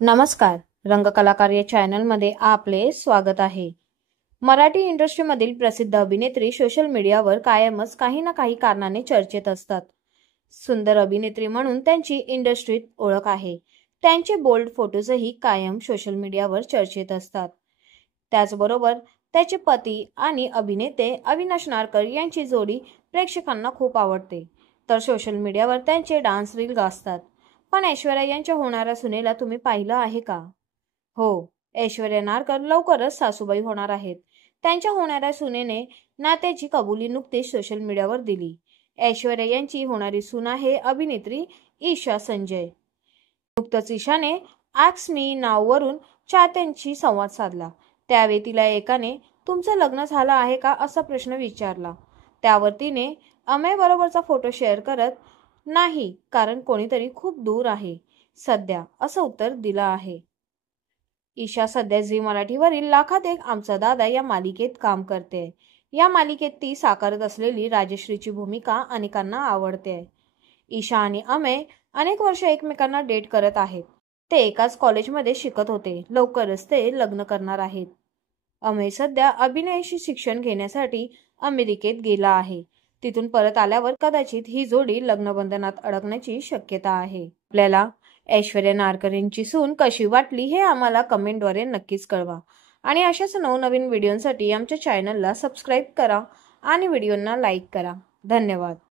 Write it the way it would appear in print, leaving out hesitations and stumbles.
नमस्कार, रंगकलाकार या चॅनलमध्ये आपले स्वागत आहे। मराठी इंडस्ट्रीमधील प्रसिद्ध अभिनेत्री सोशल मीडियावर कायमच काही ना काही कारणाने चर्चेत असतात। सुंदर अभिनेत्री म्हणून त्यांची इंडस्ट्रीत ओळख आहे। त्यांचे बोल्ड फोटोजही कायम सोशल मीडियावर चर्चेत असतात। त्याचबरोबर त्याचे पती आणि अभिनेते अविनाश नारकर यांची जोडी प्रेक्षकांना खूप आवडते, तर सोशल मीडियावर त्यांचे डान्स रील गाजतात। पण ऐश्वर्या यांच्या होणाऱ्या सुनेला तुम्ही पाहिलं आहे का? हो, ऐश्वर्या नारकर लवकरच सासूबाई होणार आहेत। त्यांच्या होणाऱ्या सुनेने नात्याची कबुली नुकतीच सोशल मीडियावर दिली। ऐश्वर्या यांची होणारी सून आहे अभिनेत्री ईशा संजय। नुकतंच ईशाने आस्क मी नाव वरून चाहत्यांशी संवाद साधला। त्यावेळी तिला एकाने तुमचं लग्न झालं आहे का असा प्रश्न विचारला। त्यावर तिने अमेय बरोबरचा फोटो शेअर करत नाही, कारण कोणीतरी खूप दूर आहे सध्या असं उत्तर दिलं आहे। ईशा सध्या झी मराठीवरील लाखात एक आमचा दादा या मालिकेत काम करते। या मालिकेत ती साकारत असलेली राजश्रीची भूमिका अनेकांना आवडते। ईशा आणि अमेय अनेक वर्ष एकमेकांना डेट करत आहेत। ते एकाच कॉलेजमध्ये शिकत होते। लवकरच ते लग्न करणार आहेत। अमेय सध्या अभिनयाचे शिक्षण घेण्यासाठी अमेरिकेत गेला आहे। तिथून परत आल्यावर कदाचित ही जोडी लग्नबंधनात अडकण्याची शक्यता आहे। आपल्याला ऐश्वर्या नारकर यांची सून कशी वाटली हे आम्हाला कमेंटद्वारे नक्कीच कळवा आणि अशाच नवनवीन व्हिडिओंसाठी आमच्या चॅनलला सबस्क्राईब करा आणि व्हिडिओंना लाईक करा। धन्यवाद।